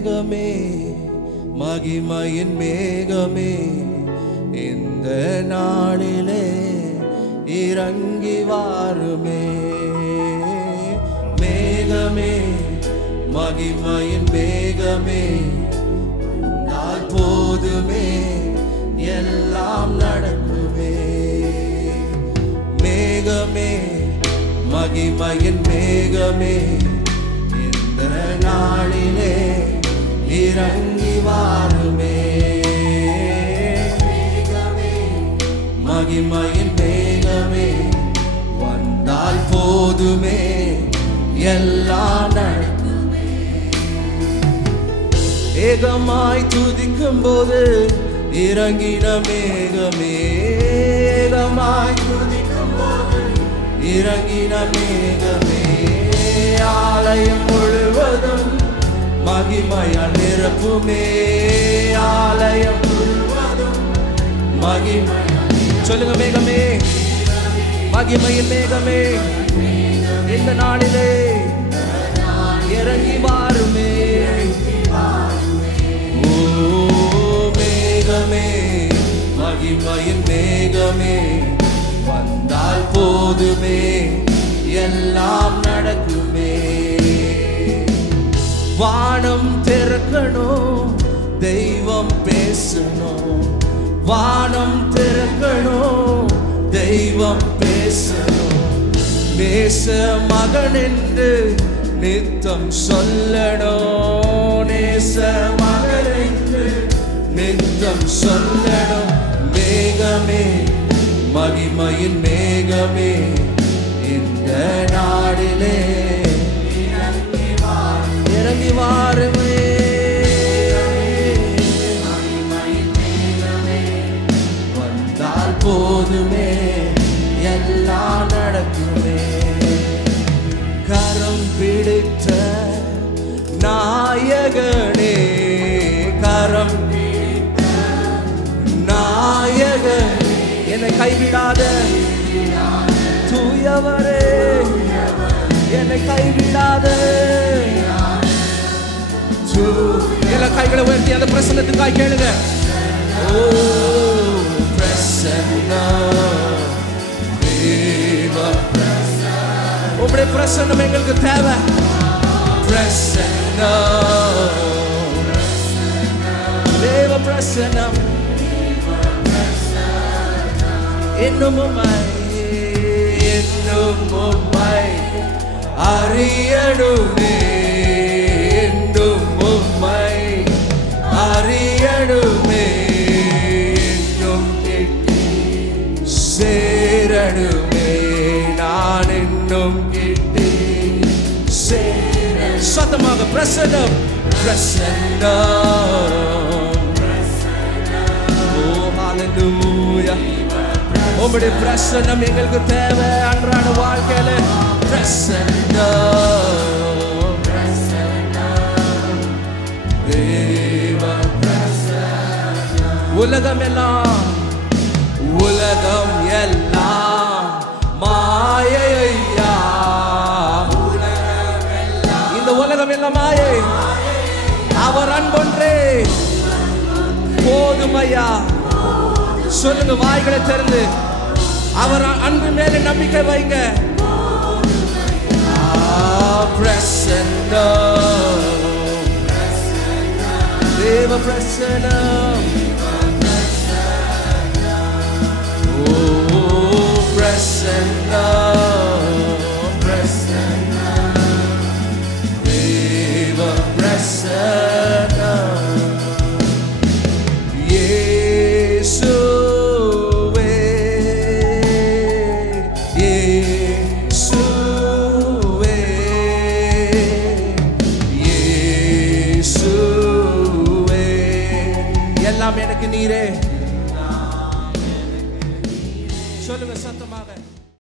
மேகமே மகிமையின் மேகமே இந்த நாளிலே இறங்கி வாருமே மேகமே மகிமையின் மேகமே நாள் போதுமே எல்லாம் நடக்குமே மேகமே மகிமையின் மேகமே இந்த நாளிலே இறங்கி வாருமே மேகமே மகிமையின் மேகமே வந்தால் போதுமே எல்லாம் நடக்குமே ஏகமாய் துதிக்கும் போது இறங்கின மேகமே ஏகமாய் துதிக்கும் போது இறங்கின மேகமே ஆலயம் முழுவதும் மகிமையால் நிரப்புமே ஆலயம் முழுவதும் மகிமையால் சொல்லுங்க மேகமே மகிமையின் மேகமே இந்த நாளிலே இறங்கி வாருமே ஓ மேகமே மகிமையின் மேகமே வந்தால் போதுமே எல்லாம் நடக்குமே வானம் திறக்கணும் தெய்வம் பேசணும் வானம் திறக்கணும் தெய்வம் பேசணும் நேச மகன் என்று நித்தம் சொல்லணும் நேச மகன் என்று நித்தம் சொல்லணும் மேகமே மகிமையின் மேகமே இந்த நாடிலே இறங்கி வாருமே வந்தால் போதுமே எல்லாம் நடக்குமே கரம் பிடித்த நாயகனே கரம் பிடித்த நாயகனே என்னை கைவிடாத தூயவரே என்னை கைவிடாத எல்லா கைகளை உயர்த்தி அந்த பிரசன்னத்துக்காய் கேளுங்க ஓ பிரசன்னம் தேவ பிரசன்னம் உம்முடைய பிரசன்னம் எங்களுக்கு தேவை பிரசன்னம் தேவ பிரசன்னம் இன்னும் உம்மை அறியணுமே இன்னும் உம்மை அறியணுமே இன்னும் கிட்டி சேரணுமே நான் இன்னும் கிட்டி சேர சத்தமாக பிரசன்னம் பிரசன்னம் ஓ ஹalleluya உம்முடைய பிரசன்னம் எங்களுக்கு தேவை அன்றாட வாழ்க்கையில பிரசன்னம் தேவ பிரசன்னம் உலகம் எல்லாம் மாயையா இந்த உலகம் எல்லாம் மாயை அவர் அன்பொன்றே போதுமையா சொல்லுங்க வாய்களை திறந்து அவர் அன்பு மேல நம்பிக்கை வைங்க பிரசன்னம் தேவ பிரசன்னம் ஓ பிரசன்னம் பிரசன்னம் தேவ பிரசன்னம் எனக்கு நீரே